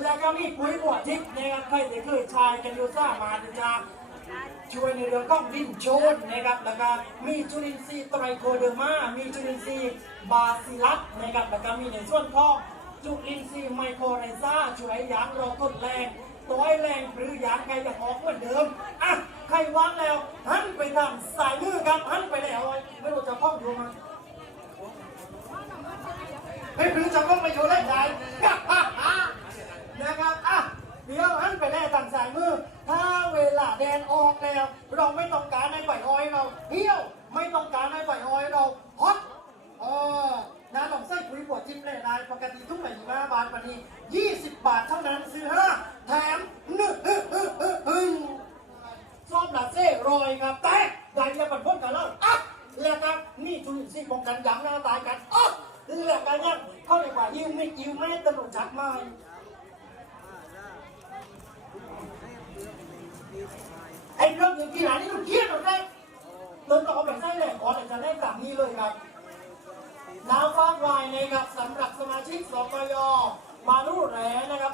แล้วก็มีปุ๋ยบวชทิพย์นะครับใครที่เคยใช้กันยูซ่ามาดจะช่วยในเรื่องของดินโชนนะครับแล้วก็มีจุลินทรีย์ไตรโคเดอร์มา มีจุลินทรีย์บาซิลัสนะครับแล้วก็มีในส่วนของจุลินทรีย์ไมโครไรซ่าช่วยยางเราต้นแรงตัวไอ้แรงหรือยางใครอยากออกเหมือนเดิมอะใครวางแล้วหันไปทางสายมือครับหันไปแล้วไม่รู้จะพ้องอยู่มั้ยไม่รู้จะต้องไปอยู่เล่นไหน นะครับอะเดี๋ยวหัน ไปแน่ทางสายมือ ถ้าเวลาแดนออกแล้ว เราไม่ต้องการให้ใบอ้อยเราเหี่ยวไม่ต้องการให้ใบอ้อยเราฮอตเออนะลองใส่ปุ๋ยบวชจิ้มเลยได้ปกติทุกใบยี่ห้าบาทวันนี้ 20 บาทเท่านั้นซื้อห้าแถมหนึ่งฮึ่มฮึ่มฮึ่มฮึ่มชอบหลัดเซ่รอยครับแต่ใหญ่จะปันพ้นกันแล้วอะแล้วครับนี่จุลินทรีย์ป้องกันยางหน้าตายกันอะแล้วกันยังเขาเรีกว่ายิวไม่ยิวไม่ตำรวจจับมา ไอ้เรื่องอย่างที่หนนี่มันเครียดหมดเลยเดินต่อไปไส้แหลกขอแต่จะได้กลับนี้เลยครับน้ำฟ้ากวายนะครับสำหรับสมาชิกสกยมาลู่แหลนะครับ